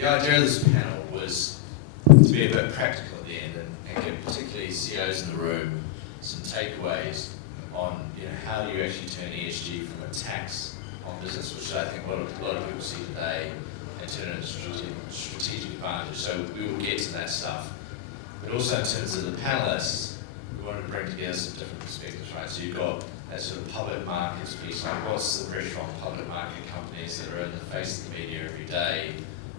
The idea of this panel was to be a bit practical at the end and give particularly CEOs in the room some takeaways on how do you actually turn ESG from a tax on business, which I think a lot of people see today, and turn it into strategic advantage. So we will get to that stuff. But also in terms of the panelists, we wanted to bring together some different perspectives, right? So you've got that sort of public markets piece, like what's the pressure on public market companies that are in the face of the media every day,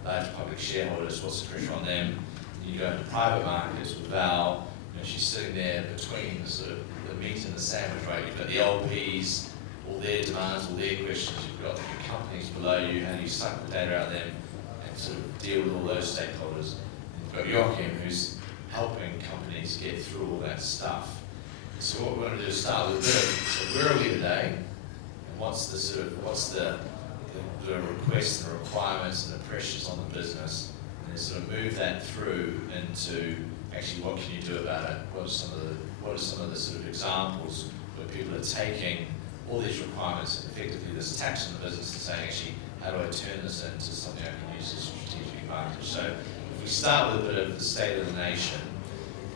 large public shareholders, what's the pressure on them? You go into private markets with Val, she's sitting there between the sort of the meat and the sandwich, right? You've got the LPs, all their demands, all their questions, you've got the companies below you, how do you suck the data out of them and sort of deal with all those stakeholders. And you've got Joachim, who's helping companies get through all that stuff. So what we want to do is start with a bit of, so where are we today, and what's the requests and the requirements and the pressures on the business, and then sort of move that through into actually what can you do about it? What are some of the sort of examples where people are taking all these requirements and effectively this tax on the business and saying, actually, how do I turn this into something I can use as a strategic advantage? So if we start with a bit of the state of the nation,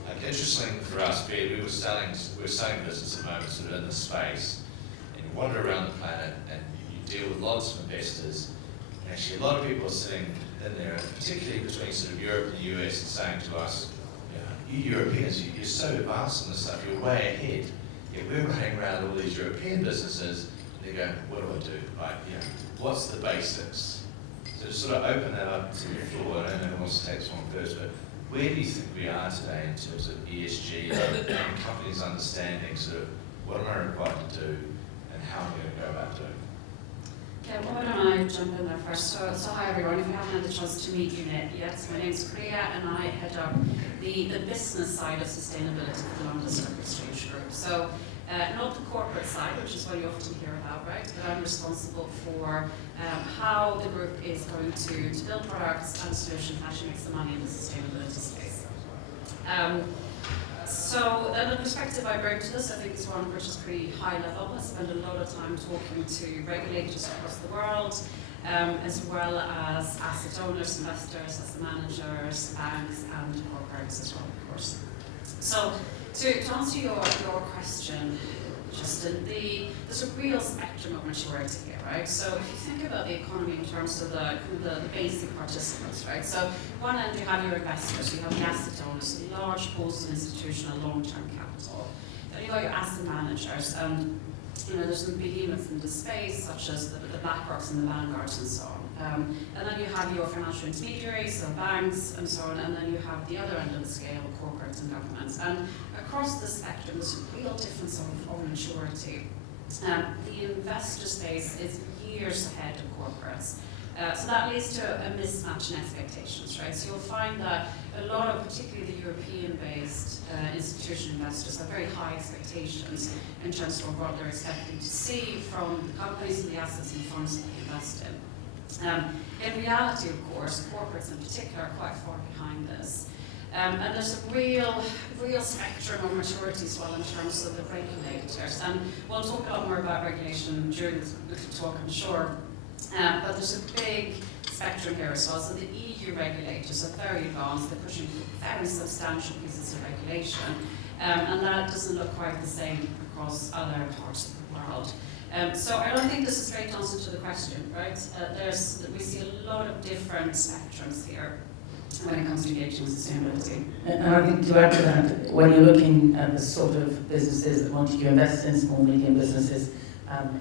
like interesting for us, Baird, we're selling business at the moment sort of in the space, and you wander around the planet and you deal with lots of investors, and actually a lot of people are sitting in there, particularly between sort of Europe and the US, and saying to us, you Europeans, you're so advanced on this stuff, you're way ahead. Yet we're running around all these European businesses, and they're going, what do I do? Like, what's the basics? So to sort of open that up to the floor, I don't know who wants to take this one first, but where do you think we are today in terms of ESG and companies understanding sort of what am I required to do and how am I going to go about doing it? Okay, well, why don't I jump in there first? So hi everyone, if you haven't had the chance to meet me yet, my name's Cornelia and I head up the business side of sustainability for the London Stock Exchange Group. So not the corporate side, which is what you often hear about, right? But I'm responsible for how the group is going to build products and solutions that actually makes the money in the sustainability space. So the perspective I bring to this, I think, is one which is pretty high level. I spend a lot of time talking to regulators across the world, as well as asset owners, investors, asset managers, banks, and corporates as well, of course. So to answer your question, Justin, there's a real spectrum of maturity here, right? So if you think about the economy in terms of the basic participants, right? So one end you have your investors, you have the asset owners, large pools of institutional long-term capital. Then you got your asset managers, and there's some behemoths in the space, such as the BlackRocks and the Vanguards and so on. And then you have your financial intermediaries, so banks and so on, and then you have the other end of the scale, corporates and governments. And across the spectrum, there's a real difference of maturity. The investor space is years ahead of corporates. So that leads to a mismatch in expectations, right? So you'll find that a lot of, particularly the European-based institutional investors, have very high expectations in terms of what they're expecting to see from the companies and the assets and funds that they invest in. In reality, of course, corporates in particular are quite far behind this. And there's a real spectrum of maturity as well in terms of the regulators. And we'll talk a lot more about regulation during the talk, I'm sure. But there's a big spectrum here as well. So the EU regulators are very advanced. They're pushing very substantial pieces of regulation. And that doesn't look quite the same across other parts of the world. So I don't think this is a straight answer to the question, right? We see a lot of different spectrums here when it comes to engaging with sustainability. And I think to add to that, when you're looking at the sort of businesses that want you invest in, small, medium businesses,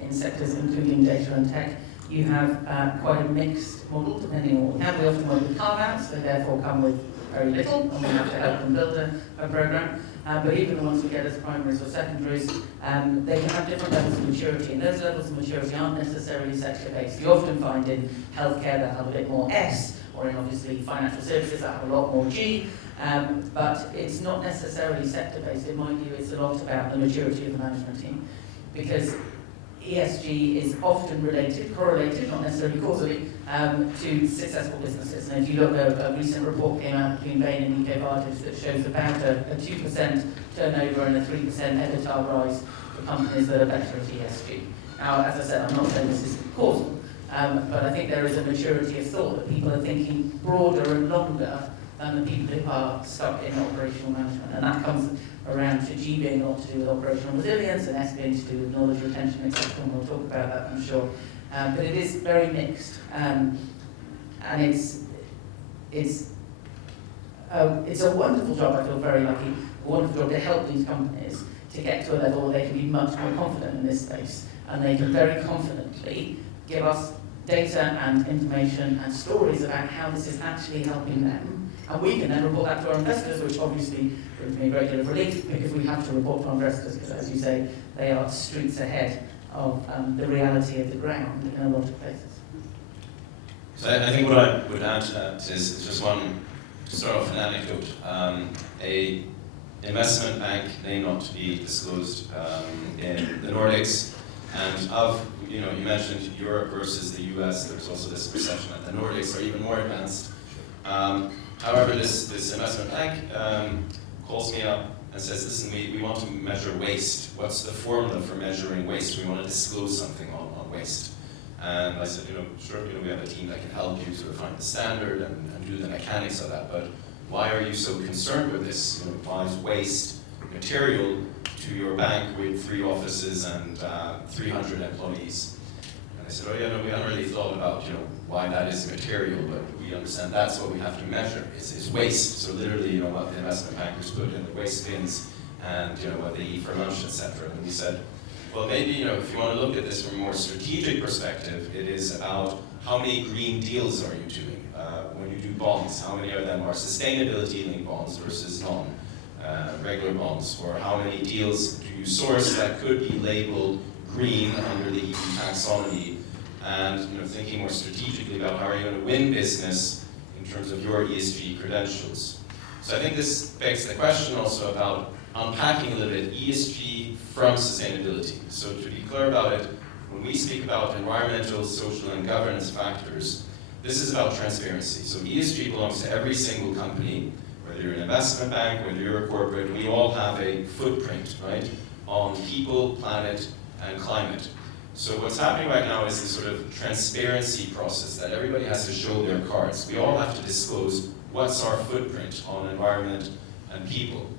in sectors including data and tech, you have quite a mixed model depending on what we have. We often work with carve-outs, they therefore come with very little, and we have to help them build a program. But even the ones we get as primaries or secondaries, they can have different levels of maturity, and those levels of maturity aren't necessarily sector-based. You often find in healthcare that have a bit more S, or in obviously financial services that have a lot more G, but it's not necessarily sector-based. In my view, it's a lot about the maturity of the management team, because ESG is often correlated, not necessarily causally, to successful businesses. And if you look, a recent report came out between Bain and UK Barclays that shows about a 2% turnover and a 3% EBITDA rise for companies that are better at ESG. Now, as I said, I'm not saying this is causal, But I think there is a maturity of thought that people are thinking broader and longer than the people who are stuck in operational management. And that comes around to G being a lot to do with operational resilience and S being to do with knowledge retention, etc. And we'll talk about that, I'm sure. But it is very mixed. And it's a wonderful job. I feel very lucky. A wonderful job to help these companies to get to a level where they can be much more confident in this space, and they can very confidently give us data and information and stories about how this is actually helping them, and we can then report that to our investors, which obviously brings me a great deal of relief, because we have to report to our investors, because as you say, they are streets ahead of the reality of the ground in a lot of places. So I think what I would add to that is just one, to start off an anecdote. A investment bank, name not to be disclosed, in the Nordics, and you mentioned Europe versus the US, there's also this perception that the Nordics are even more advanced. However, this investment bank calls me up and says, listen, we want to measure waste. What's the formula for measuring waste? We want to disclose something on waste. And I said, sure, we have a team that can help you sort of find the standard and do the mechanics of that, but why are you so concerned with this? Why is waste material to your bank with 3 offices and 300 employees? And I said, we haven't really thought about why that is material, but we understand that's what we have to measure, is waste. So literally, what the investment bankers put in the waste bins and what they eat for lunch, etc. And we said, well, maybe if you want to look at this from a more strategic perspective, it is about how many green deals are you doing? When you do bonds, how many of them are sustainability-linked bonds versus non-regular bonds? Or how many deals do you source that could be labeled green under the EU taxonomy? And thinking more strategically about how are you going to win business in terms of your ESG credentials. So I think this begs the question also about unpacking a little bit ESG from sustainability. So to be clear about it, when we speak about environmental, social, and governance factors, this is about transparency. So ESG belongs to every single company, whether you're an investment bank, whether you're a corporate, we all have a footprint, right, on people, planet, and climate. So what's happening right now is this sort of transparency process that everybody has to show their cards. We all have to disclose what's our footprint on environment and people.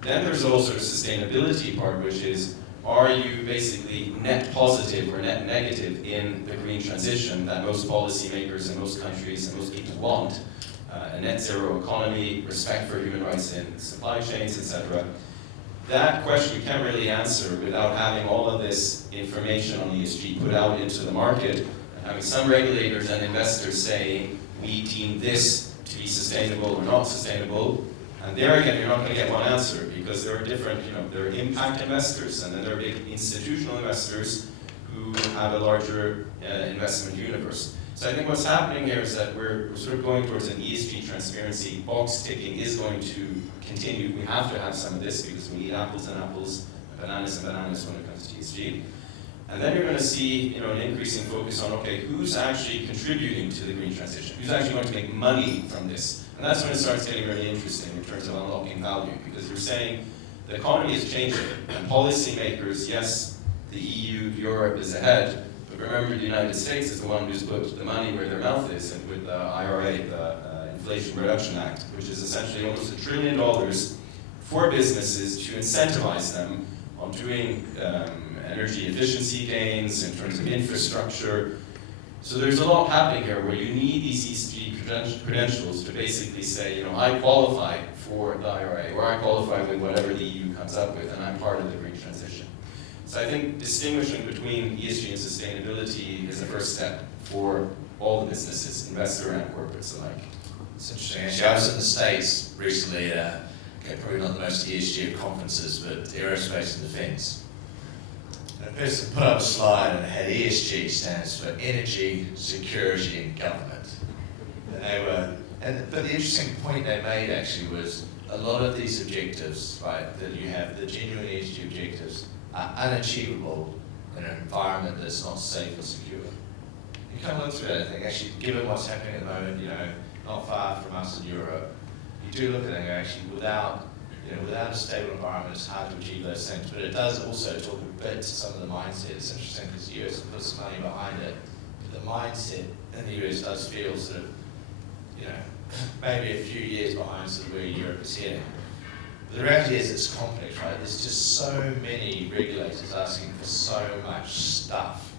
Then there's also the sustainability part, which is, are you basically net positive or net negative in the green transition that most policymakers in most countries and most people want? A net zero economy, respect for human rights in supply chains, etc. That question you can't really answer without having all of this information on ESG put out into the market, and having some regulators and investors saying, we deem this to be sustainable or not sustainable. And there again, you're not going to get one answer, because there are different, there are impact investors, and then there are big institutional investors who have a larger investment universe. So I think what's happening here is that we're sort of going towards an ESG transparency. Box ticking is going to continue. We have to have some of this, because we need apples and apples, bananas and bananas when it comes to ESG. And then you're going to see an increasing focus on, okay, who's actually contributing to the green transition? Who's actually going to make money from this? And that's when it starts getting really interesting in terms of unlocking value, because you're saying the economy is changing, and policymakers, yes, the EU, Europe is ahead, but remember the United States is the one who's put the money where their mouth is, and with the IRA, the Inflation Reduction Act, which is essentially almost $1 trillion for businesses to incentivize them on doing energy efficiency gains in terms of infrastructure. So there's a lot happening here where you need these ESG credentials to basically say, I qualify for the IRA, or I qualify with whatever the EU comes up with, and I'm part of the green transition. So I think distinguishing between ESG and sustainability is the first step for all the businesses, investor and corporates alike. It's interesting. Actually, I was in the States recently, probably not the most ESG of conferences, but aerospace and defense. And a person put up a slide and it had ESG stands for energy, security, and government. But the interesting point they made actually was a lot of these objectives, right, that you have, the genuine ESG objectives, are unachievable in an environment that's not safe or secure. You kind of look through that and think, actually, given what's happening at the moment, not far from us in Europe, you do look at it and go, actually, without a stable environment, it's hard to achieve those things. But it does also talk a bit to some of the mindset. It's interesting because the US put some money behind it. the mindset in the US does feel sort of, you know, maybe a few years behind sort of where Europe is heading. But the reality is it's complex, right? There's just so many regulators asking for so much stuff.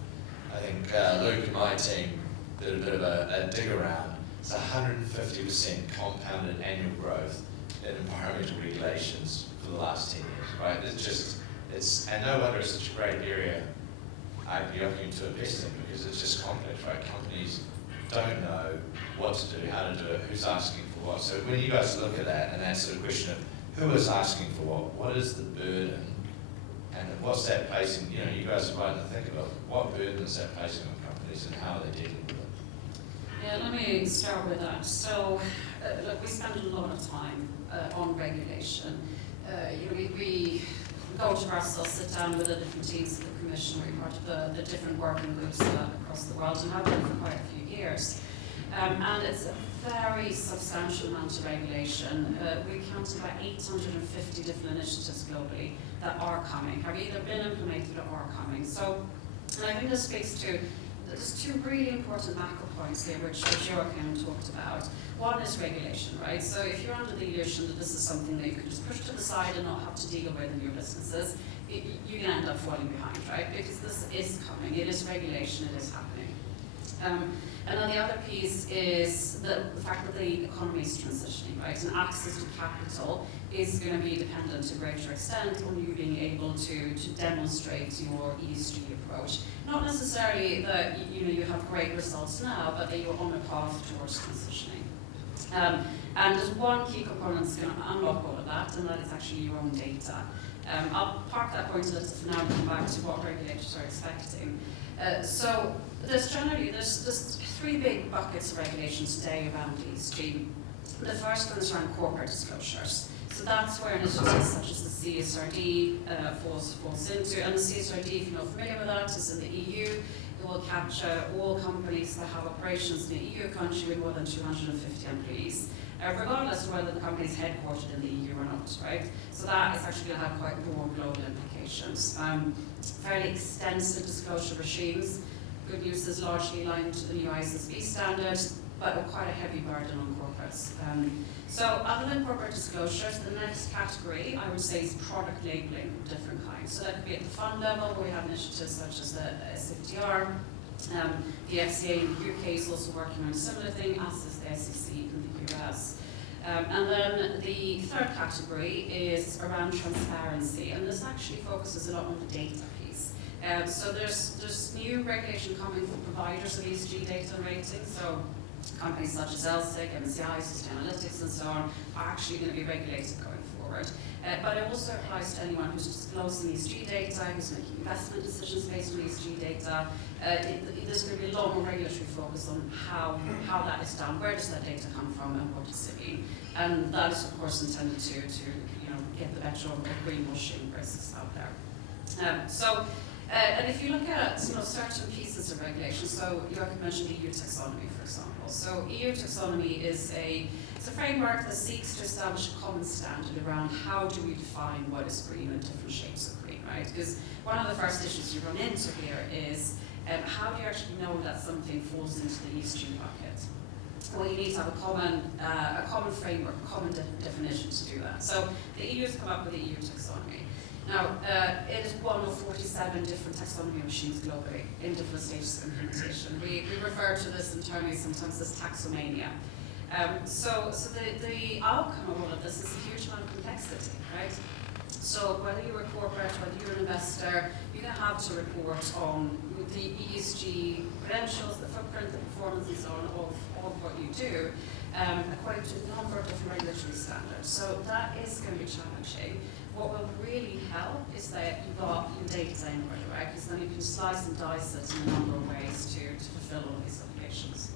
I think Luke and my team did a bit of a dig around. It's 150% compounded annual growth in environmental regulations for the last 10 years, right? And no wonder it's such a great area I'd be looking to invest in, because it's just complex, right? Companies don't know what to do, how to do it, who's asking for what. So when you guys look at that and that sort of question of who is asking for what is the burden, and what's that placing, you know, you guys are right to think about what burden is that placing on companies and how are they dealing with it? Yeah, let me start with that. So, look, we spend a lot of time on regulation. We go to Brussels, sit down with the different teams of the Commission, we're part of the different working groups across the world, and have been for quite a few years. And it's a very substantial amount of regulation. We count about 850 different initiatives globally that are coming, have either been implemented or are coming. So, and I think this speaks to, there's two really important macro points here, which Joachim talked about. One is regulation, right? So if you're under the illusion that this is something that you can just push to the side and not have to deal with in your businesses, you can end up falling behind, right? Because this is coming, it is regulation, it is happening. And then the other piece is the fact that the economy is transitioning, right? And access to capital is going to be dependent to a greater extent on you being able to demonstrate your ESG approach. Not necessarily that you have great results now, but that you're on a path towards transitioning. And there's one key component that's going to unlock all of that, and that is actually your own data. I'll park that point a little for now and come back to what regulators are expecting. So there's three big buckets of regulation today around ESG. The first one is around corporate disclosures. So that's where initiatives such as the CSRD falls into. And the CSRD, if you're not familiar with that, is in the EU. It will capture all companies that have operations in the EU country with more than 250 employees, regardless of whether the company is headquartered in the EU or not, right? So that is actually going to have quite broad global implications. Fairly extensive disclosure regimes. Good news is largely aligned to the new ISSB standards, but with quite a heavy burden on corporates. So other than corporate disclosures, the next category I would say is product labeling of different kinds. So that could be at the fund level, where we have initiatives such as the SFTR. The FCA in the UK is also working on a similar thing, as is the SEC in the US. And then the third category is around transparency, and this actually focuses a lot on the data piece. So there's new regulation coming for providers of ESG data and ratings. So companies such as LSEG, MSCI, Sustainalytics, and so on are actually going to be regulated going forward. But it also applies to anyone who's disclosing ESG data, who's making investment decisions based on ESG data. There's going to be a lot more regulatory focus on how that is done, where does that data come from, and what does it mean. And that is, of course, intended to get the better of greenwashing risks out there. And if you look at certain pieces of regulation, so Joachim mentioned EU taxonomy, for example. So EU taxonomy is a framework that seeks to establish a common standard around how do we define what is green and different shades of green, right? Because one of the first issues you run into here is how do you actually know that something falls into the ESG bucket? Well, you need to have a common framework, a common definition to do that. So the EU has come up with the EU taxonomy. Now, it is one of 47 different taxonomy machines globally in different stages of implementation. We refer to this internally sometimes as taxomania. So the outcome of all of this is a huge amount of complexity, right? So whether you're a corporate, whether you're an investor, you're going to have to report on the ESG credentials, the footprint, the performance, and so on of what you do, according to a number of different regulatory standards. So that is going to be challenging. What will really help is that you've got your data in order, right? Because then you can slice and dice it in a number of ways to fulfill all these obligations.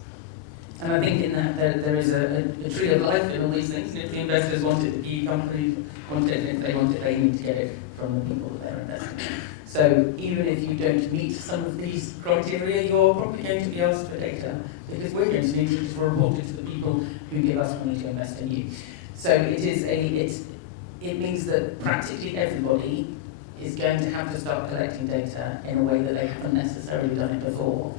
And I think in that there is a tree of life in all these things. If the investors want it, the PE companies want it, and if they want it, they need to get it from the people that they're investing in. So even if you don't meet some of these criteria, you're probably going to be asked for data, because we're going to need to report it to the people who give us money to invest in you. So it means that practically everybody is going to have to start collecting data in a way that they haven't necessarily done it before.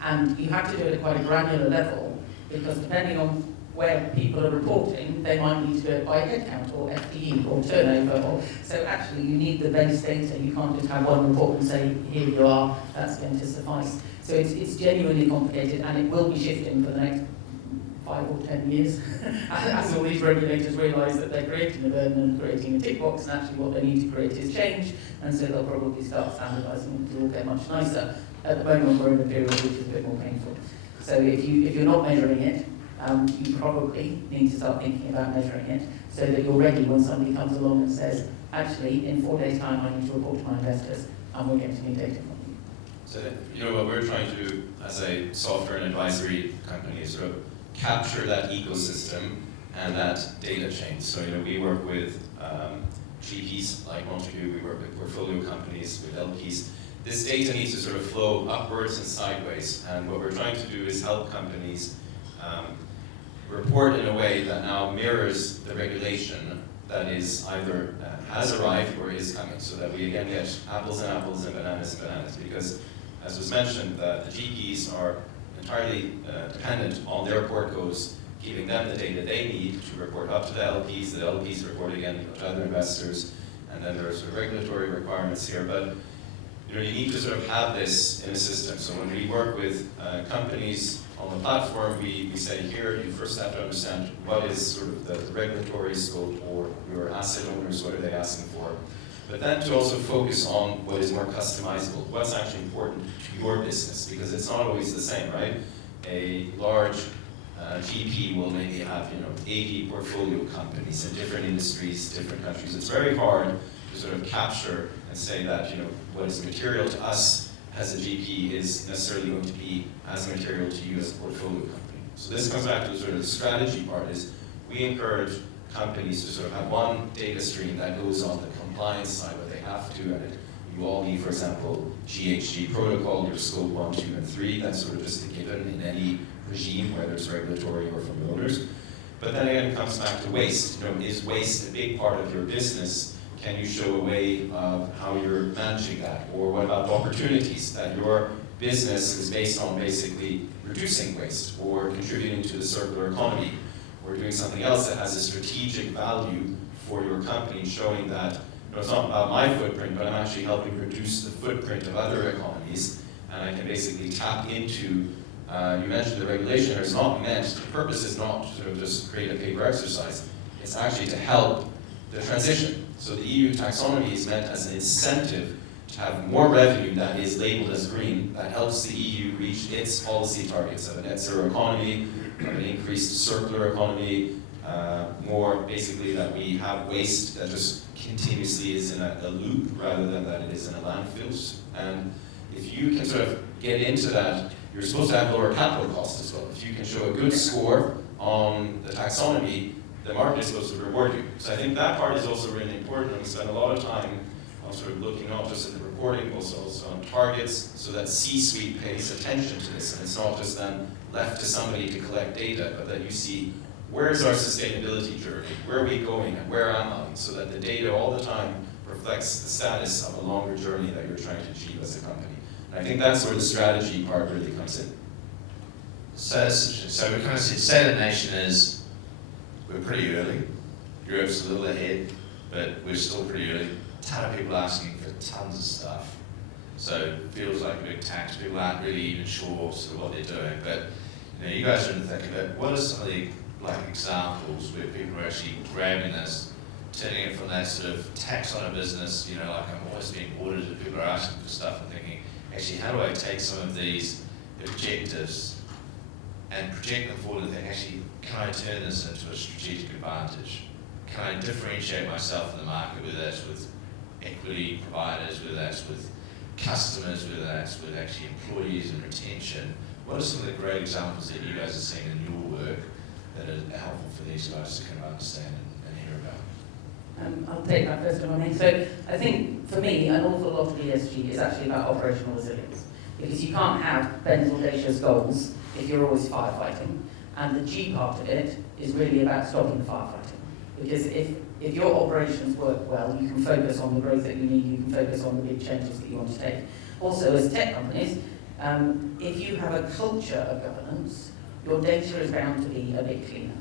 And you have to do it at quite a granular level, because depending on where people are reporting, they might need to do it by headcount or FTE or turnover. So actually you need the base data. You can't just have one report and say, here you are, that's going to suffice. So it's genuinely complicated, and it will be shifting for the next 5 or 10 years as all these regulators realise that they're creating a burden and creating a tick box, and actually what they need to create is change, and so they'll probably start standardising and it'll all get much nicer. At the moment we're in a period which is a bit more painful. So if you're not measuring it, you probably need to start thinking about measuring it so that you're ready when somebody comes along and says, actually, in 4 days' time I need to report to my investors and we're going to need data from you. So, what we're trying to do as a software and advisory company is sort of capture that ecosystem and that data chain. So, we work with GPs like Montague, we work with portfolio companies, with LPs. This data needs to sort of flow upwards and sideways, and what we're trying to do is help companies report in a way that now mirrors the regulation that is either has arrived or is coming, so that we again get apples and apples and bananas, because as was mentioned, the GPs are entirely dependent on their portcos giving them the data they need to report up to the LPs report again to other investors, and then there's regulatory requirements here, but you need to sort of have this in a system. So when we work with companies on the platform, we say here, you first have to understand what is sort of the regulatory scope, or your asset owners, what are they asking for. But then to also focus on what is more customizable, what's actually important to your business, because it's not always the same, right? A large GP will maybe have 80 portfolio companies in different industries, different countries. It's very hard to sort of capture and say that what is material to us as a GP is necessarily going to be as material to you as a portfolio company. So this comes back to sort of the strategy part, is we encourage companies to sort of have one data stream that goes on the compliance side where they have to, and you all need, for example, GHG protocol, your scope 1, 2, and 3, that's sort of just a given in any regime, whether it's regulatory or from the owners. But then again, it comes back to waste. Is waste a big part of your business? Can you show a way of how you're managing that? Or what about the opportunities that your business is based on, basically reducing waste or contributing to the circular economy, or doing something else that has a strategic value for your company, showing that it's not about my footprint, but I'm actually helping reduce the footprint of other economies, and I can basically tap into, you mentioned the regulation, it's not meant, the purpose is not to sort of just create a paper exercise, it's actually to help the transition. So the EU taxonomy is meant as an incentive to have more revenue that is labeled as green, that helps the EU reach its policy targets of a net zero economy, of an increased circular economy, more basically that we have waste that just continuously is in a loop rather than that it is in a landfill. And if you can sort of get into that, you're supposed to have lower capital costs as well. If you can show a good score on the taxonomy, the market is supposed to reward you. So I think that part is also really important, and we spend a lot of time on sort of looking not just at the reporting, but also on targets, so that C-suite pays attention to this, and it's not just then left to somebody to collect data, but that you see where's our sustainability journey, where are we going, and where am I, so that the data all the time reflects the status of a longer journey that you're trying to achieve as a company. And I think that's where the strategy part really comes in. So we kind of see State of the Nation is, we're pretty early. Europe's a little ahead, but we're still pretty early. A ton of people asking for tons of stuff. So it feels like a big tax. People aren't really even sure sort of what they're doing. But you guys are in the thick of it. What are some of the examples where people are actually grabbing this, turning it from that sort of tax on a business, like I'm always being audited, people are asking for stuff and thinking, actually, how do I take some of these objectives and project them forward and think, actually, can I turn this into a strategic advantage? Can I differentiate myself in the market, whether that's with equity providers, whether that's with customers, whether that's with actually employees and retention? What are some of the great examples that you guys are seeing in your work that are helpful for these guys to kind of understand and hear about? I'll take that first one. So I think, for me, an awful lot of ESG is actually about operational resilience. Because you can't have Ben's audacious goals if you're always firefighting. And the G part of it is really about stopping the firefighting. Because if your operations work well, you can focus on the growth that you need, you can focus on the big changes that you want to take. Also, as tech companies, If you have a culture of governance, your data is bound to be a bit cleaner.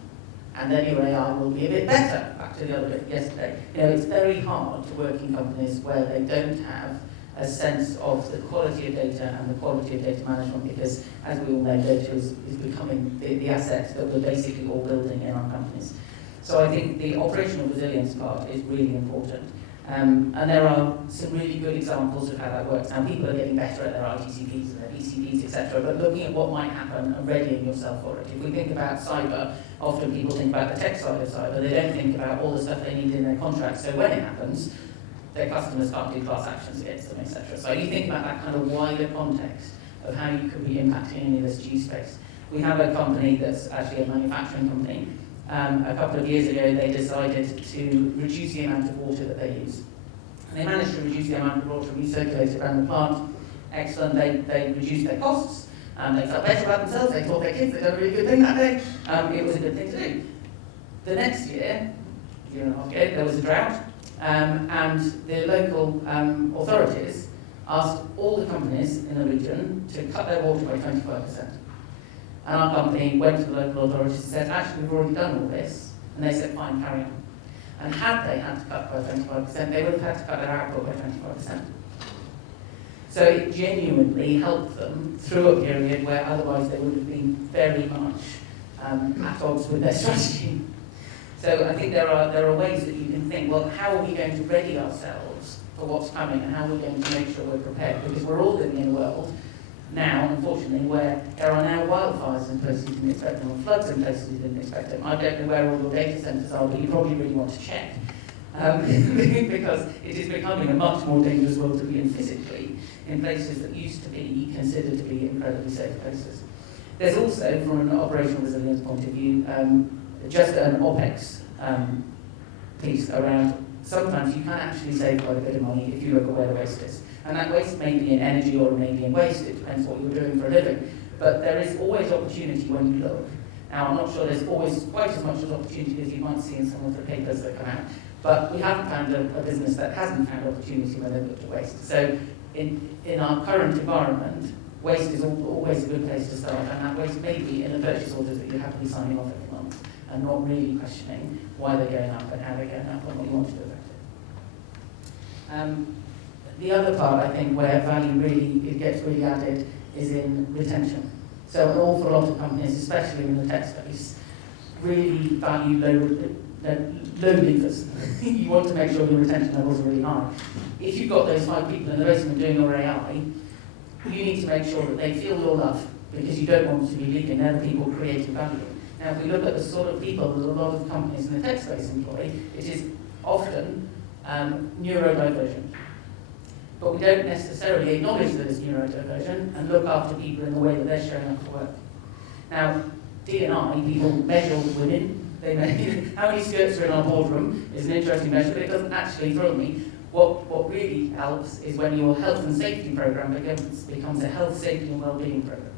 And then your AI will be a bit better. Back to the other bit yesterday. It's very hard to work in companies where they don't have a sense of the quality of data and the quality of data management, because, as we all know, data is becoming the asset that we're basically all building in our companies. So I think the operational resilience part is really important. And there are some really good examples of how that works. Now, people are getting better at their ITCPs and their BCPs, etc., but looking at what might happen and readying yourself for it. If we think about cyber, often people think about the tech side of cyber. They don't think about all the stuff they need in their contracts. So when it happens, their customers can't do class actions against them, etc. So you think about that kind of wider context of how you could be impacting in the ESG space. We have a company that's actually a manufacturing company. A couple of years ago, they decided to reduce the amount of water that they use. And they managed to reduce the amount of water recirculated around the plant. Excellent. They reduced their costs. They felt better about themselves. They taught their kids they'd done a really good thing that day. It was a good thing to do. The next year and a half ago, there was a drought. And the local authorities asked all the companies in the region to cut their water by 25%. And our company went to the local authorities and said, actually, we've already done all this. And they said, fine, carry on. And had they had to cut by 25%, they would have had to cut their output by 25%. So it genuinely helped them through a period where otherwise they would have been very much at odds with their strategy. So I think there are ways that you can think, well, how are we going to ready ourselves for what's coming, and how are we going to make sure we're prepared? Because we're all living in a world now, unfortunately, where there are now wildfires in places you didn't expect them, or floods in places you didn't expect them. I don't know where all your data centres are, but you probably really want to check. Because it is becoming a much more dangerous world to be in physically, in places that used to be considered to be incredibly safe places. There's also, from an operational resilience point of view, just an OPEX piece around, sometimes you can actually save quite a bit of money if you look at where the waste is. And that waste may be in energy or may be in waste, it depends what you're doing for a living. But there is always opportunity when you look. Now, I'm not sure there's always quite as much as opportunity as you might see in some of the papers that come out, but we haven't found a business that hasn't found opportunity when they've looked at waste. So in our current environment, waste is always a good place to start, and that waste may be in the purchase orders that you have to be signing off every month, and not really questioning why they're going up and how they're going up and what you want to do about it. The other part, I think, where value it gets really added is in retention. So an awful lot of companies, especially in the tech space, really value low leavers. You want to make sure your retention levels are really high. If you've got those 5 people in the basement doing your AI, you need to make sure that they feel your love, because you don't want to be leaving. They're the people creating value. Now, if we look at the sort of people that a lot of companies in the tech space employ, it is often neurodivergent. But we don't necessarily acknowledge that it's neurodivergent and look after people in the way that they're showing up for work. Now, D&I, people measure women. They measure how many skirts are in our boardroom is an interesting measure, but it doesn't actually thrill me. What really helps is when your health and safety program becomes a health, safety and well-being program.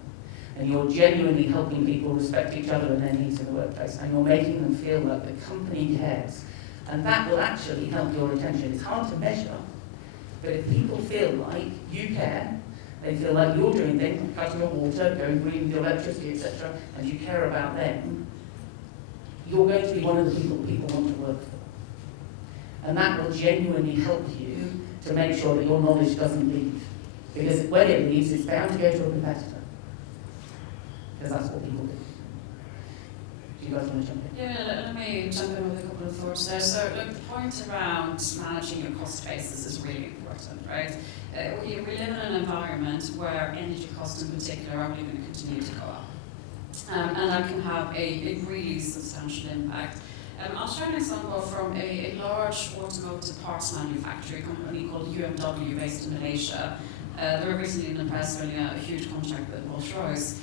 And you're genuinely helping people respect each other and their needs in the workplace, and you're making them feel like the company cares. And that will actually help your retention. It's hard to measure, but if people feel like you care, they feel like you're doing things, like cutting your water, going green with your electricity, etc., and you care about them, you're going to be one of the people want to work for. And that will genuinely help you to make sure that your knowledge doesn't leave. Because when it leaves, it's bound to go to a competitor. Because that's what people do. Do you guys want to jump in? Yeah, let me jump in with a couple of thoughts there. So, look, the point around managing your cost basis is really important, right? We live in an environment where energy costs in particular are only going to continue to go up. And that can have a really substantial impact. I'll share an example from a large automotive parts manufacturing company called UMW based in Malaysia. They were recently in the press winning a huge contract with Rolls-Royce.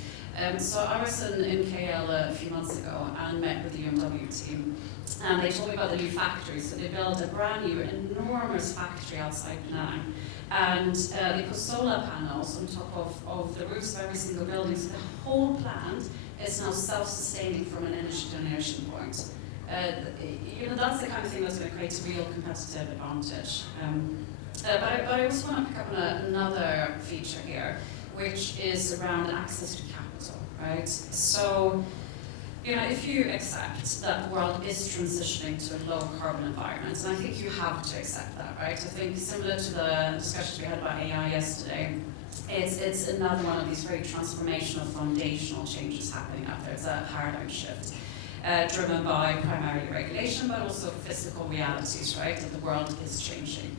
So I was in KL a few months ago and met with the UMW team, and they told me about the new factory. So they built a brand new, enormous factory outside Penang, and they put solar panels on top of the roofs of every single building. So the whole plant is now self-sustaining from an energy generation point. That's the kind of thing that's going to create a real competitive advantage. But I also want to pick up on another feature here, which is around access to capital, right? So, if you accept that the world is transitioning to a low carbon environment, and I think you have to accept that, right? I think similar to the discussions we had about AI yesterday, it's another one of these very transformational, foundational changes happening out there. It's a paradigm shift, driven by primarily regulation, but also physical realities, right? That the world is changing.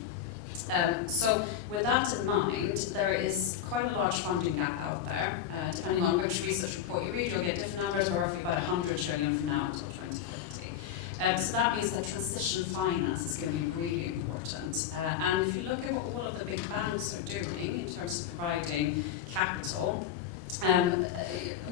So with that in mind, there is quite a large funding gap out there. Depending on which research report you read, you'll get different numbers, but roughly about 100 trillion from now until 2050. So that means that transition finance is going to be really important. And if you look at what all of the big banks are doing in terms of providing capital,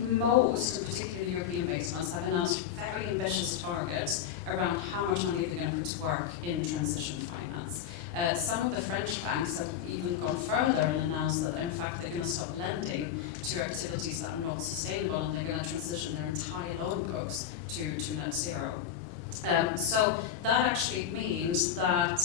most, and particularly European-based ones, have announced very ambitious targets around how much money they're going to put to work in transition finance. Some of the French banks have even gone further and announced that, in fact, they're going to stop lending to activities that are not sustainable, and they're going to transition their entire loan books to net zero. So that actually means that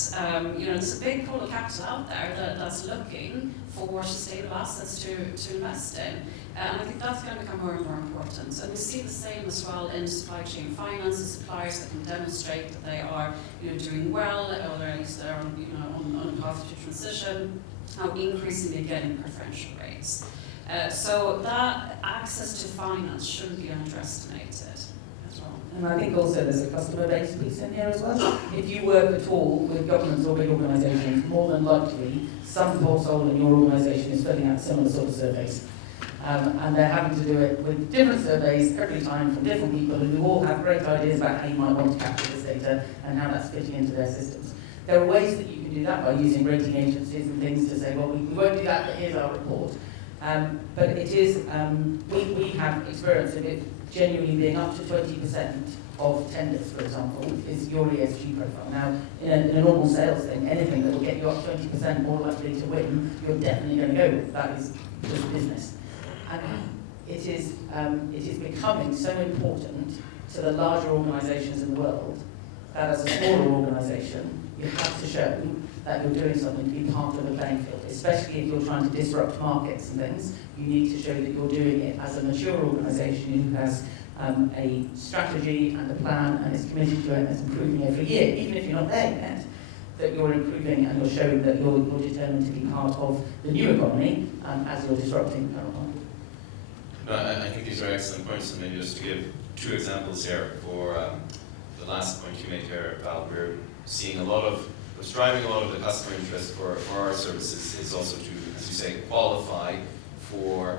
there's a big pool of capital out there that's looking for sustainable assets to invest in. And I think that's going to become more and more important. And we see the same as well in supply chain finance, the suppliers that can demonstrate that they are doing well, or at least they're on a path to transition, are increasingly getting preferential rates. So that access to finance shouldn't be underestimated as well. And I think also there's a customer base piece in here as well. If you work at all with governments or big organisations, more than likely some household in your organisation is filling out similar sort of surveys. And they're having to do it with different surveys every time from different people who all have great ideas about how you might want to capture this data and how that's fitting into their systems. There are ways that you can do that by using rating agencies and things to say, well, we won't do that, but here's our report. But it is, we have experience of it genuinely being up to 20% of tenders, for example, is your ESG profile. Now, in a normal sales thing, anything that will get you up 20% more likely to win, you're definitely going to go with. That is just business. And it is becoming so important to the larger organisations in the world that as a smaller organisation, you have to show that you're doing something to be part of a playing field, especially if you're trying to disrupt markets and things. You need to show that you're doing it as a mature organisation who has a strategy and a plan and is committed to it and is improving every year, even if you're not there yet, that you're improving and you're showing that you're determined to be part of the new economy as you're disrupting the current one. No, I think these are excellent points, and maybe just to give two examples here for the last point you made here about we're seeing a lot of, what's driving a lot of the customer interest for our services is also to, as you say, qualify for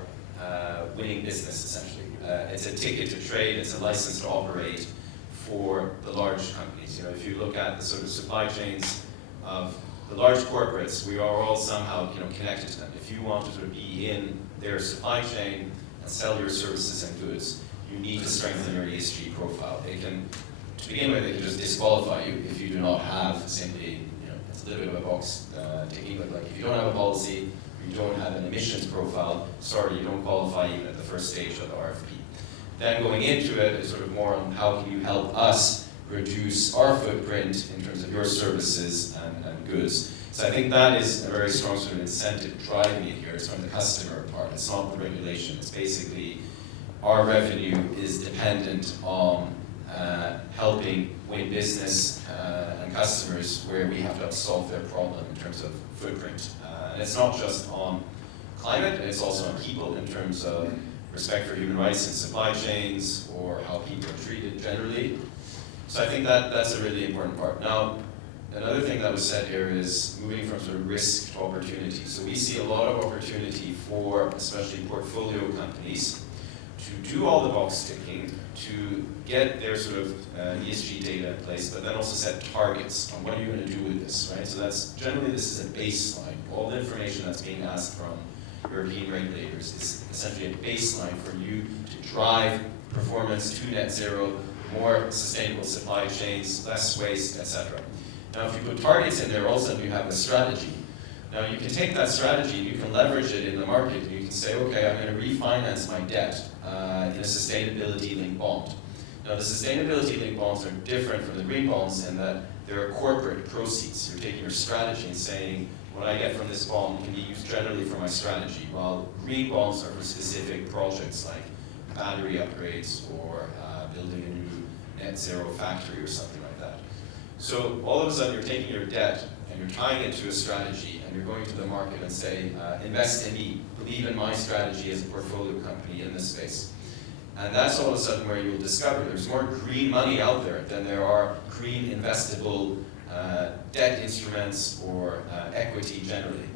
winning business, essentially. It's a ticket to trade, it's a license to operate for the large companies. If you look at the sort of supply chains of the large corporates, we are all somehow connected to them. If you want to sort of be in their supply chain and sell your services and goods, you need to strengthen your ESG profile. To begin with, they can just disqualify you if you do not have simply, it's a little bit of a box ticking, but like if you don't have a policy, you don't have an emissions profile, sorry, you don't qualify even at the first stage of the RFP. Then going into it is sort of more on how can you help us reduce our footprint in terms of your services and goods. So I think that is a very strong sort of incentive driving it here. It's from the customer part. It's not the regulation. It's basically our revenue is dependent on helping win business and customers where we have to solve their problem in terms of footprint. And it's not just on climate, it's also on people in terms of respect for human rights in supply chains or how people are treated generally. So I think that's a really important part. Now, another thing that was said here is moving from sort of risk to opportunity. So we see a lot of opportunity for especially portfolio companies to do all the box ticking, to get their sort of ESG data in place, but then also set targets on what are you going to do with this, right? So that's generally this is a baseline. All the information that's being asked from European regulators is essentially a baseline for you to drive performance to net zero, more sustainable supply chains, less waste, etc. Now, if you put targets in there, also you have a strategy. Now, you can take that strategy and you can leverage it in the market. And you can say, okay, I'm going to refinance my debt in a sustainability-linked bond. Now, the sustainability-linked bonds are different from the green bonds in that they're corporate proceeds. You're taking your strategy and saying, what I get from this bond can be used generally for my strategy, while green bonds are for specific projects like battery upgrades or building a new net zero factory or something like that. So all of a sudden you're taking your debt and you're tying it to a strategy and you're going to the market and say, invest in me, believe in my strategy as a portfolio company in this space. And that's all of a sudden where you'll discover there's more green money out there than there are green investable debt instruments or equity generally.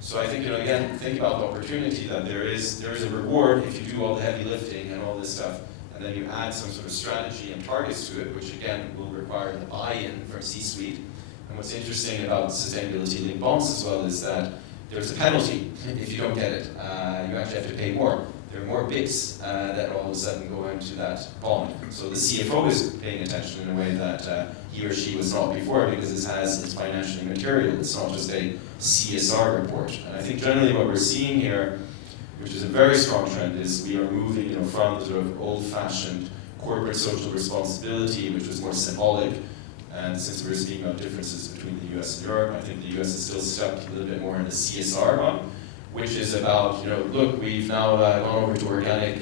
So I think, again, think about the opportunity that there is a reward if you do all the heavy lifting and all this stuff, and then you add some sort of strategy and targets to it, which again will require the buy-in from C-suite. And what's interesting about sustainability-linked bonds as well is that there's a penalty if you don't get it. You actually have to pay more. There are more bips that all of a sudden go into that bond. So the CFO is paying attention in a way that he or she was not before, because it's financially material. It's not just a CSR report. And I think generally what we're seeing here, which is a very strong trend, is we are moving from the sort of old-fashioned corporate social responsibility, which was more symbolic. And since we're speaking about differences between the US and Europe, I think the US is still stuck a little bit more in the CSR one, which is about, look, we've now gone over to organic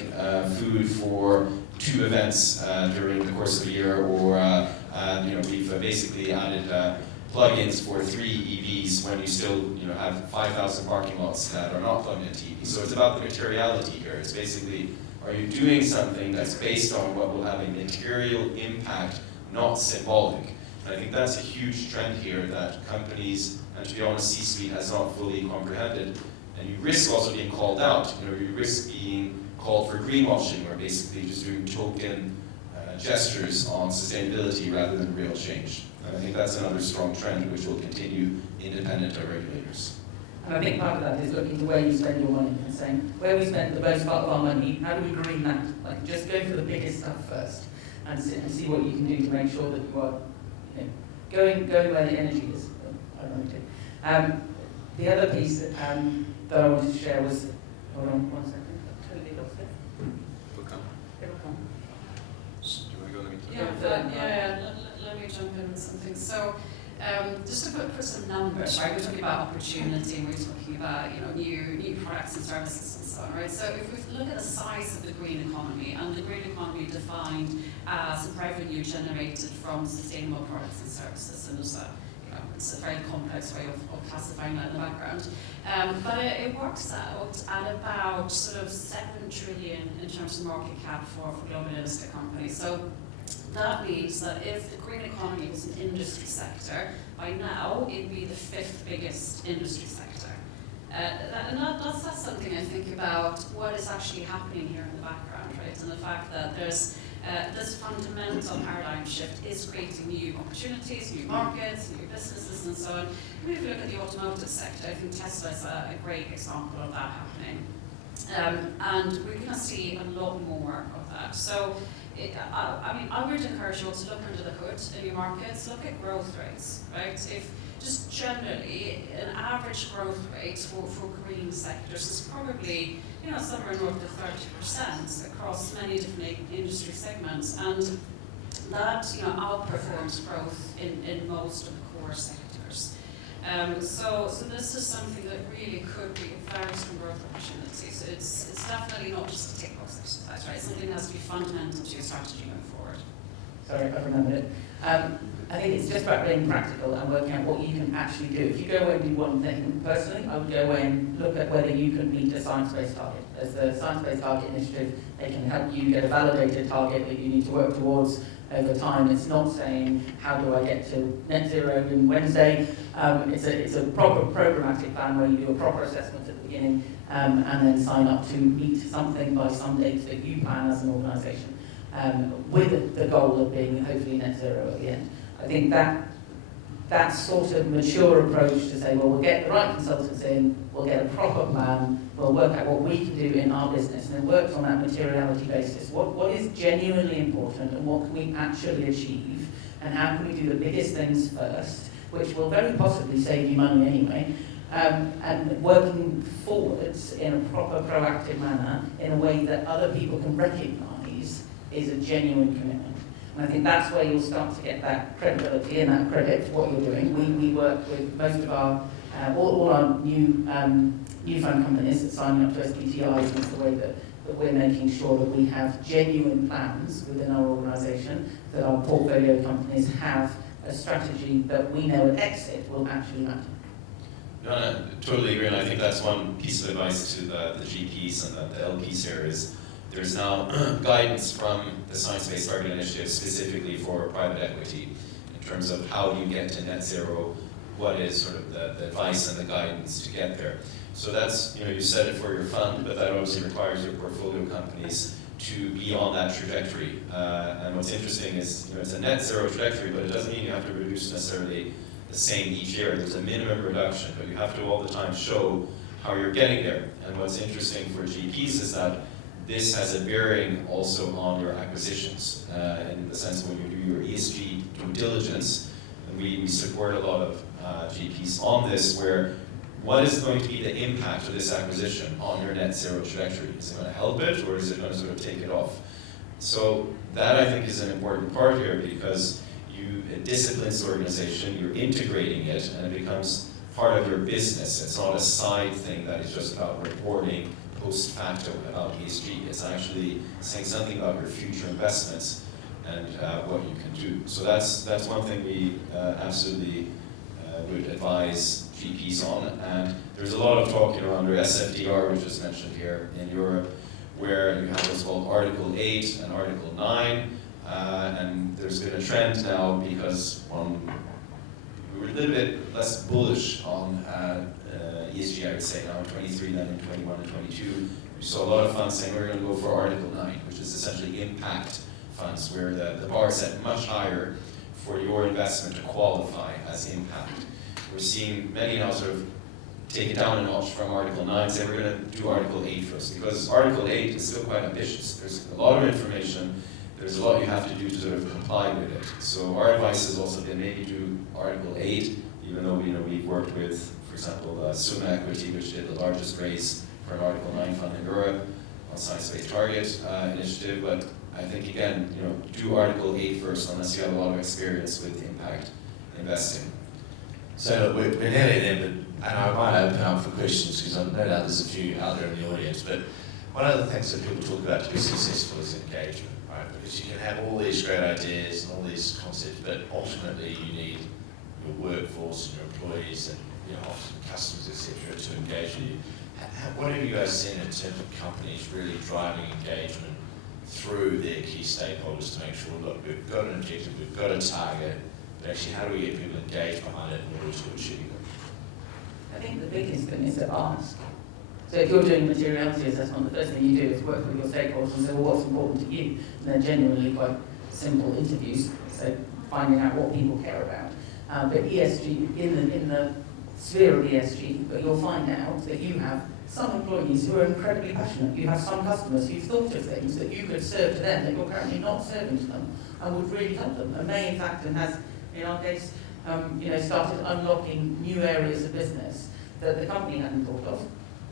food for 2 events during the course of a year, or we've basically added plugins for 3 EVs when you still have 5,000 parking lots that are not plugged into EVs. So it's about the materiality here. It's basically, are you doing something that's based on what will have a material impact, not symbolic? And I think that's a huge trend here that companies, and to be honest, C-suite has not fully comprehended. And you risk also being called out. You risk being called for greenwashing, or basically just doing token gestures on sustainability rather than real change. And I think that's another strong trend which will continue independent of regulators. And I think part of that is looking at where you spend your money and saying, where we spend the most part of our money, how do we green that? Like, just go for the biggest stuff first and see what you can do to make sure that you are going where the energy is, ironically. The other piece that I wanted to share was, hold on 1 second, I've totally lost it. It'll come. It'll come. Do you want to go? Let me jump in with something. So, just to put some numbers, right? We're talking about opportunity, and we're talking about new products and services and so on, right? So if we look at the size of the green economy, and the green economy defined as revenue generated from sustainable products and services, and it's a very complex way of classifying that in the background. But it works out at about sort of 7 trillion in terms of market cap for globally listed companies. So that means that if the green economy was an industry sector, by now it'd be the 5th biggest industry sector. That's something I think about what is actually happening here in the background, right? And the fact that there's this fundamental paradigm shift is creating new opportunities, new markets, new businesses, and so on. And if you look at the automotive sector, I think Tesla is a great example of that happening. And we're going to see a lot more of that. So, I would encourage you all to look under the hood in your markets, look at growth rates, right? If just generally, an average growth rate for green sectors is probably somewhere north of 30% across many different industry segments, and that outperforms growth in most of the core sectors. So this is something that really could be a very strong growth opportunity. So it's definitely not just a tick box exercise, right? It's something that has to be fundamental to your strategy moving forward. Sorry, I remembered it. I think it's just about being practical and working out what you can actually do. If you go away and do one thing, personally, I would go away and look at whether you can meet a science-based target. As the Science-Based Target Initiative, they can help you get a validated target that you need to work towards over time. It's not saying, how do I get to net zero in Wednesday? It's a proper programmatic plan where you do a proper assessment at the beginning and then sign up to meet something by some date that you plan as an organisation, with the goal of being hopefully net zero at the end. I think that sort of mature approach to say, well, we'll get the right consultants in, we'll get a proper plan, we'll work out what we can do in our business, and it works on that materiality basis. What is genuinely important, and what can we actually achieve, and how can we do the biggest things first, which will very possibly save you money anyway, and working forwards in a proper proactive manner in a way that other people can recognise is a genuine commitment. And I think that's where you'll start to get that credibility and that credit for what you're doing. We work with most of our all our new fund companies that signing up to SBTIs is the way that we're making sure that we have genuine plans within our organisation, that our portfolio companies have a strategy that we know at exit will actually matter. No, I totally agree, and I think that's one piece of advice to the GPs and the LPs here is there's now guidance from the Science Based Targets initiative specifically for private equity in terms of how you get to net zero, what is sort of the advice and the guidance to get there. So that's, you said it for your fund, but that obviously requires your portfolio companies to be on that trajectory. And what's interesting is, it's a net zero trajectory, but it doesn't mean you have to reduce necessarily the same each year. There's a minimum reduction, but you have to all the time show how you're getting there. And what's interesting for GPs is that this has a bearing also on your acquisitions, in the sense when you do your ESG due diligence, and we support a lot of GPs on this, where what is going to be the impact of this acquisition on your net zero trajectory? Is it going to help it, or is it going to sort of take it off? So that, I think, is an important part here, because it disciplines the organization, you're integrating it, and it becomes part of your business. It's not a side thing that is just about reporting post facto about ESG. It's actually saying something about your future investments and what you can do. So that's one thing we absolutely would advise GPs on. And there's a lot of talk around your SFDR, which is mentioned here in Europe, where you have what's called Article 8 and Article 9. And there's been a trend now because we were a little bit less bullish on ESG, I would say, now in 23 than in 21 and 22. We saw a lot of funds saying we're going to go for Article 9, which is essentially impact funds, where the bar is set much higher for your investment to qualify as impact. We're seeing many now sort of take it down a notch from Article 9, say we're going to do Article 8 first, because Article 8 is still quite ambitious. There's a lot of information, there's a lot you have to do to sort of comply with it. So our advice has also been maybe do Article 8, even though we've worked with, for example, Summa Equity, which did the largest raise for an Article 9 fund in Europe on Science Based Targets initiative. But I think, again, do Article 8 first, unless you have a lot of experience with impact investing. So we're nearly there, and I might open up for questions, because I no doubt there's a few out there in the audience. But one of the things that people talk about to be successful is engagement, right? Because you can have all these great ideas and all these concepts, but ultimately you need your workforce and your employees and often customers, etc., to engage with you. What have you guys seen in terms of companies really driving engagement through their key stakeholders to make sure, look, we've got an objective, we've got a target, but actually how do we get people engaged behind it in order to achieve it? I think the biggest thing is to ask. So if you're doing materiality assessment, the first thing you do is work with your stakeholders and say, well, what's important to you? And they're genuinely quite simple interviews, so finding out what people care about. But ESG, in the sphere of ESG, but you'll find out that you have some employees who are incredibly passionate. You have some customers who've thought of things that you could serve to them that you're currently not serving to them, and would really help them. And may, in fact, and has, in our case, started unlocking new areas of business that the company hadn't thought of,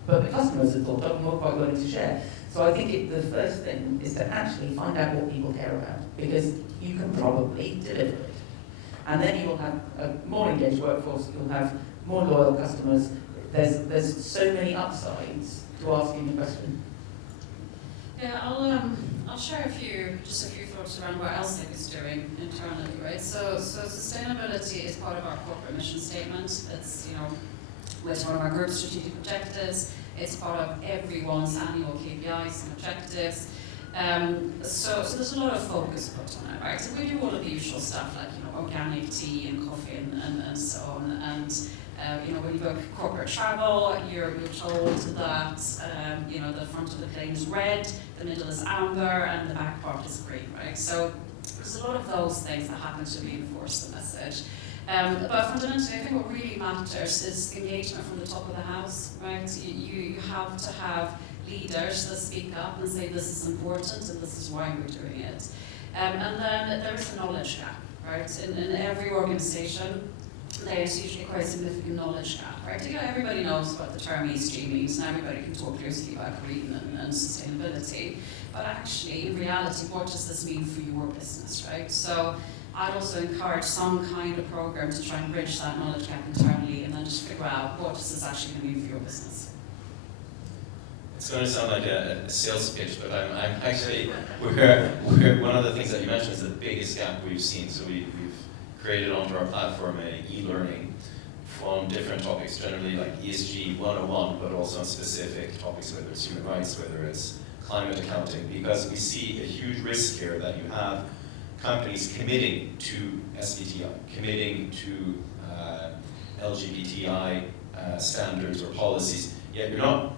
but the customers had thought of and were quite willing to share. So I think the first thing is to actually find out what people care about, because you can probably deliver it. And then you will have a more engaged workforce, you'll have more loyal customers. There's so many upsides to asking the question. Yeah, I'll share a few thoughts around what LSEG is doing internally, right? So sustainability is part of our corporate mission statement. It's, it's one of our group strategic objectives. It's part of everyone's annual KPIs and objectives. So there's a lot of focus put on it, right? So we do all of the usual stuff like, organic tea and coffee and so on. And when you book corporate travel, you're told that the front of the plane is red, the middle is amber, and the back part is green, right? So there's a lot of those things that happen to reinforce the message. But fundamentally, I think what really matters is engagement from the top of the house, right? You have to have leaders that speak up and say this is important and this is why we're doing it. And then there is a knowledge gap, right? In every organization, there is usually quite a significant knowledge gap, right? Everybody knows what the term ESG means, and everybody can talk loosely about green and sustainability. But actually, in reality, what does this mean for your business, right? So I'd also encourage some kind of program to try and bridge that knowledge gap internally, and then just figure out what this is actually going to mean for your business. It's going to sound like a sales pitch, but I'm actually, one of the things that you mentioned is the biggest gap we've seen. So we've created onto our platform a e-learning on different topics, generally like ESG 101, but also on specific topics, whether it's human rights, whether it's climate accounting, because we see a huge risk here that you have companies committing to SBTI, committing to LGBTI standards or policies, yet you're not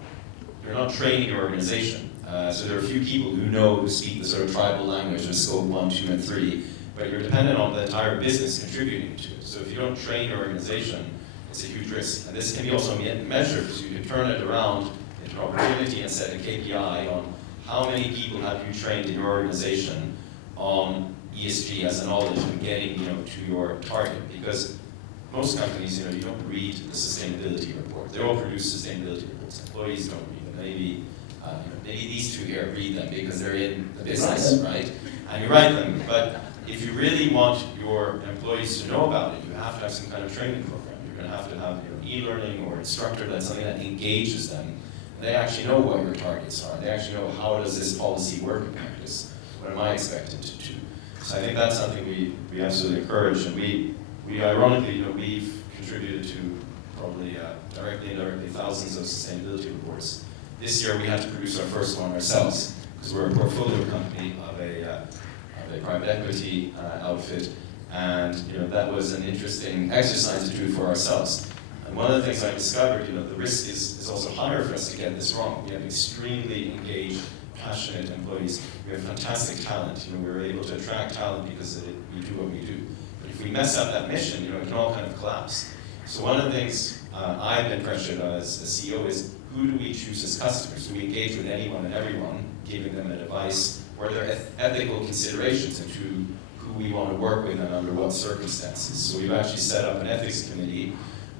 training your organization. So there are a few people who speak the sort of tribal language of scope 1, 2, and 3, but you're dependent on the entire business contributing to it. So if you don't train your organization, it's a huge risk. And this can be also measured, so you can turn it around into an opportunity and set a KPI on how many people have you trained in your organization on ESG as a knowledge and getting to your target. Because most companies, you don't read the sustainability report. They all produce sustainability reports. Employees don't read them. Maybe these two here read them because they're in the business, right? And you write them. But if you really want your employees to know about it, you have to have some kind of training program. You're going to have e-learning or instructor-led, something that engages them. They actually know what your targets are. They actually know, how does this policy work in practice? What am I expected to do? So I think that's something we absolutely encourage, and we ironically, we've contributed to probably directly and indirectly thousands of sustainability reports. This year we had to produce our first one ourselves because we're a portfolio company of a private equity outfit, and that was an interesting exercise to do for ourselves. And one of the things I discovered, the risk is also higher for us to get this wrong. We have extremely engaged, passionate employees. We have fantastic talent. We're able to attract talent because we do what we do. But if we mess up that mission, it can all kind of collapse. So one of the things I've been pressured as a CEO is, who do we choose as customers? Do we engage with anyone and everyone, giving them an advice? Or are there ethical considerations into who we want to work with and under what circumstances? So we've actually set up an ethics committee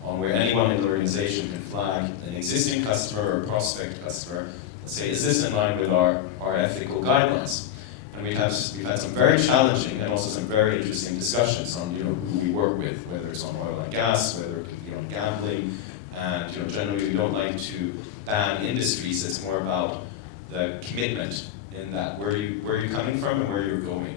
on where anyone in the organization can flag an existing customer or prospect customer and say, is this in line with our ethical guidelines? And we've had some very challenging and also some very interesting discussions on who we work with, whether it's on oil and gas, whether it could be on gambling. And generally we don't like to ban industries. It's more about the commitment in that, where are you coming from and where you're going.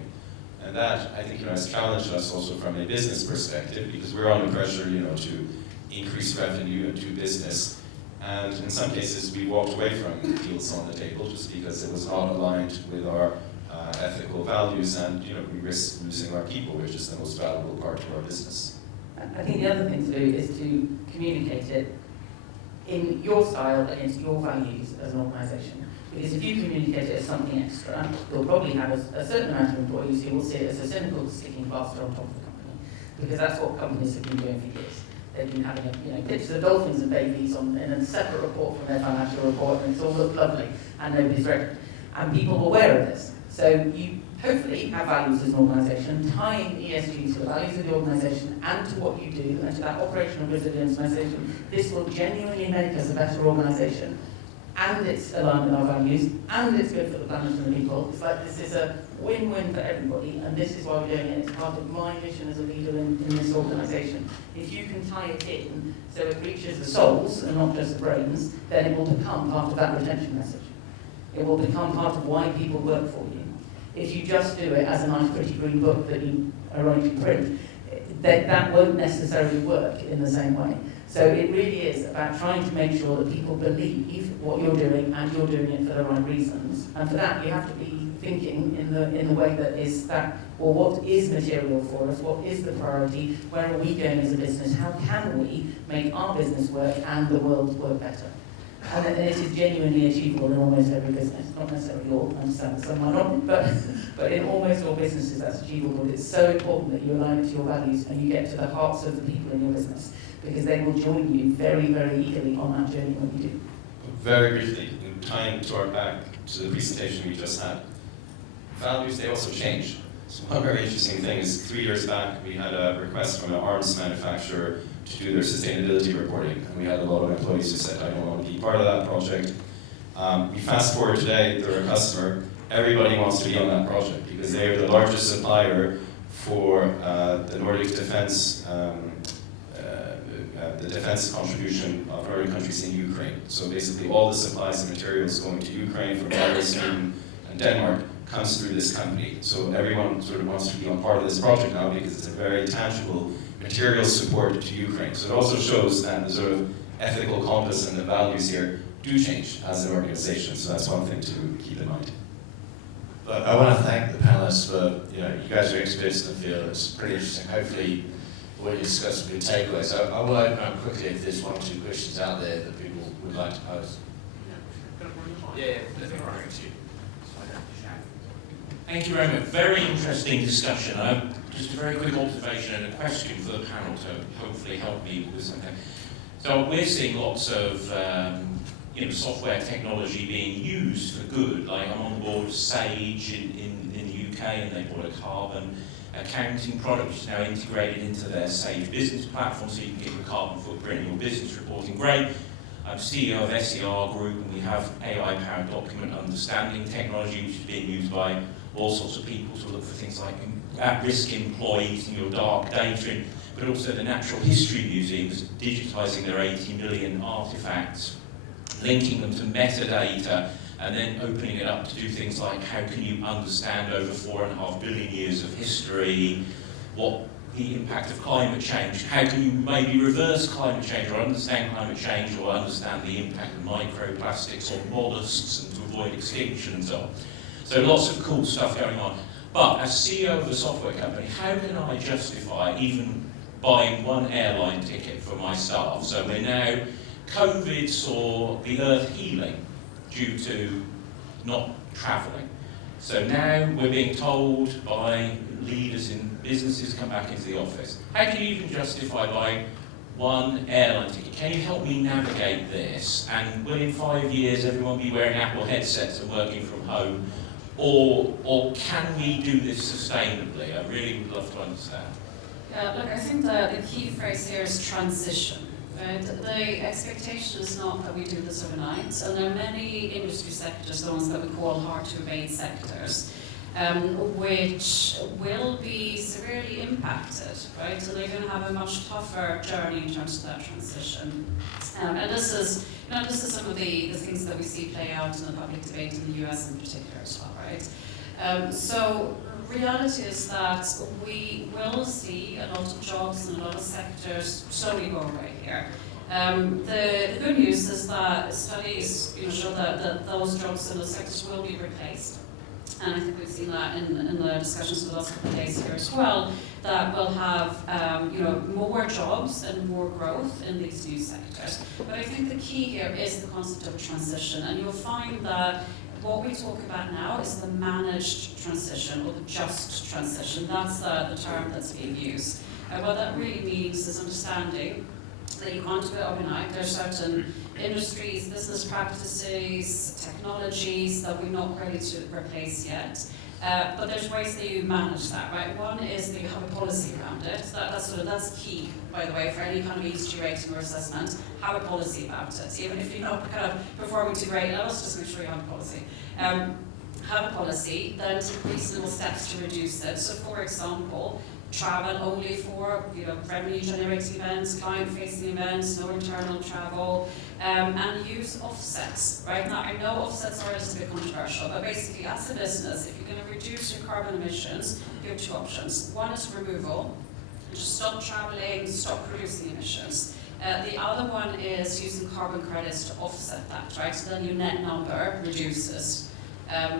And that, I think, has challenged us also from a business perspective, because we're under pressure, to increase revenue and do business. And in some cases, we walked away from deals on the table just because it was not aligned with our ethical values, and we risk losing our people, which is the most valuable part of our business. I think the other thing to do is to communicate it in your style against your values as an organisation. Because if you communicate it as something extra, you'll probably have a certain amount of employees who will see it as a cynical sticking plaster on top of the company. Because that's what companies have been doing for years. They've been having pictures of dolphins and babies in a separate report from their financial report, and it's all looked lovely, and nobody's read it. And people are aware of this. So you hopefully have values as an organisation, tying ESG to the values of the organisation and to what you do, and to that operational resilience organisation. This will genuinely make us a better organisation, and it's aligned with our values, and it's good for the planet and the people. It's like this is a win-win for everybody, and this is why we're doing it. It's part of my mission as a leader in this organisation. If you can tie it in so it reaches the souls and not just the brains, then it will become part of that retention message. It will become part of why people work for you. If you just do it as a nice pretty green book that you ironically print, that won't necessarily work in the same way. So it really is about trying to make sure that people believe what you're doing, and you're doing it for the right reasons. And for that, you have to be thinking in the way that is that, well, what is material for us? What is the priority? Where are we going as a business? How can we make our business work and the world work better? And it is genuinely achievable in almost every business. Not necessarily all, I understand that some might not, but in almost all businesses that's achievable. It's so important that you align it to your values and you get to the hearts of the people in your business, because they will join you very, very eagerly on that journey when you do. Very briefly, tying back to the presentation we just had, values, they also change. So one very interesting thing is 3 years back, we had a request from an arms manufacturer to do their sustainability reporting. And we had a lot of employees who said, I don't want to be part of that project. We fast forward today, they're a customer. Everybody wants to be on that project because they are the largest supplier for Nordic defense, the defense contribution of other countries in Ukraine. So basically all the supplies and materials going to Ukraine from Belarus, Sweden, and Denmark comes through this company. So everyone sort of wants to be on part of this project now because it's a very tangible material support to Ukraine. So it also shows that the sort of ethical compass and the values here do change as an organization. So that's one thing to keep in mind. But I want to thank the panelists for, you guys are experts in the field. It's pretty interesting. Hopefully we'll discuss some good takeaways. I will open up quickly if there's one or two questions out there that people would like to pose. Yeah, Thank you very much. Very interesting discussion. Just a very quick observation and a question for the panel to hopefully help me with something. So we're seeing lots of software technology being used for good. Like I'm on board Sage in the UK, and they bought a carbon accounting product which is now integrated into their Sage business platform, so you can get your carbon footprint and your business reporting. Great. I'm CEO of SER Group, and we have AI-powered document understanding technology, which is being used by all sorts of people to look for things like at-risk employees and your dark data, but also the Natural History Museums digitising their 80 million artefacts, linking them to metadata, and then opening it up to do things like how can you understand over 4.5 billion years of history, what the impact of climate change, how can you maybe reverse climate change or understand climate change or understand the impact of microplastics or mollusks and to avoid extinction and so on. So lots of cool stuff going on. But as CEO of a software company, how can I justify even buying one airline ticket for my staff? So we're now, COVID saw the earth healing due to not travelling. So now we're being told by leaders in businesses come back into the office. How can you even justify buying one airline ticket? Can you help me navigate this? And will in 5 years everyone be wearing Apple headsets and working from home? Or can we do this sustainably? I really would love to understand. Yeah, look, I think that the key phrase here is transition. Right? The expectation is not that we do this overnight, and there are many industry sectors, the ones that we call hard-to-abate sectors, which will be severely impacted, right? So they're going to have a much tougher journey in terms of that transition. And this is some of the things that we see play out in the public debate in the US in particular as well, right? So reality is that we will see a lot of jobs in a lot of sectors slowly go away here. The good news is that studies show that those jobs in those sectors will be replaced. And I think we've seen that in the discussions for the last couple of days here as well, that we'll have more jobs and more growth in these new sectors. But I think the key here is the concept of transition, and you'll find that what we talk about now is the managed transition or the just transition. That's the term that's being used. And what that really means is understanding that you can't do it overnight. There's certain industries, business practices, technologies that we're not ready to replace yet. But there's ways that you manage that, right? One is that you have a policy around it. That's key, by the way, for any kind of ESG rating or assessment. Have a policy about it. Even if you're not kind of performing to great levels, just make sure you have a policy. Have a policy, then take reasonable steps to reduce it. So, for example, travel only for revenue-generating events, client-facing events, no internal travel, and use offsets. Right now, I know offsets are a little bit controversial, but basically, as a business, if you're going to reduce your carbon emissions, you have two options. One is removal, just stop traveling, stop producing emissions. The other one is using carbon credits to offset that, right? So then your net number reduces.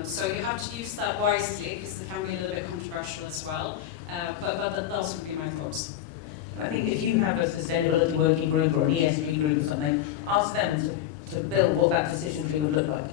So you have to use that wisely, because it can be a little bit controversial as well. But those would be my thoughts. I think if you have a sustainability working group or an ESG group or something, ask them to build what that decision tree would look like.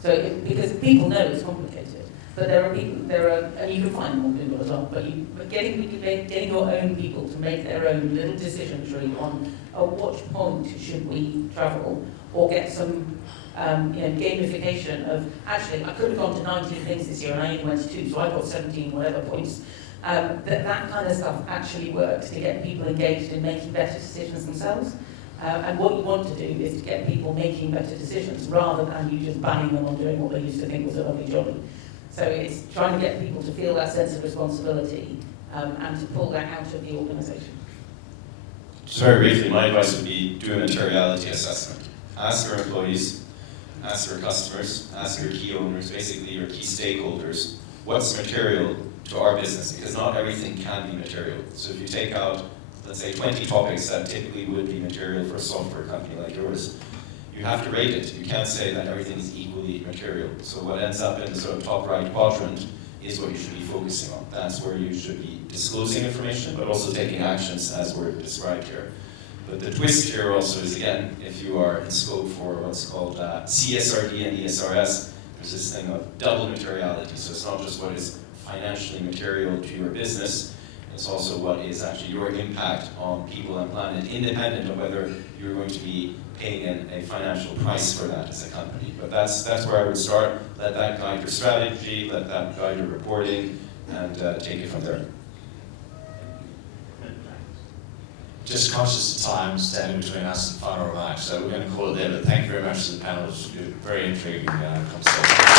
So because people know it's complicated, but there are, and you can find them on Google as well, but getting your own people to make their own little decision tree on at what point should we travel, or get some gamification of, actually, I could have gone to 19 things this year and I only went to 2, so I got 17 whatever points. That kind of stuff actually works to get people engaged in making better decisions themselves. And what you want to do is to get people making better decisions rather than you just banning them on doing what they used to think was a lovely jolly. So it's trying to get people to feel that sense of responsibility and to pull that out of the organisation? Just very briefly, my advice would be do a materiality assessment. Ask your employees, ask your customers, ask your key owners, basically your key stakeholders, what's material to our business, because not everything can be material. So if you take out, let's say, 20 topics that typically would be material for a software company like yours, you have to rate it. You can't say that everything is equally material. So what ends up in the sort of top right quadrant is what you should be focusing on. That's where you should be disclosing information, but also taking actions as were described here. But the twist here also is, again, if you are in scope for what's called CSRD and ESRS, there's this thing of double materiality. So it's not just what is financially material to your business, it's also what is actually your impact on people and planet, independent of whether you're going to be paying a financial price for that as a company. But that's where I would start. Let that guide your strategy, let that guide your reporting, and take it from there. Just conscious of time standing between us and final remarks, so we're going to call it there, but thank you very much to the panel. It was a very intriguing conversation.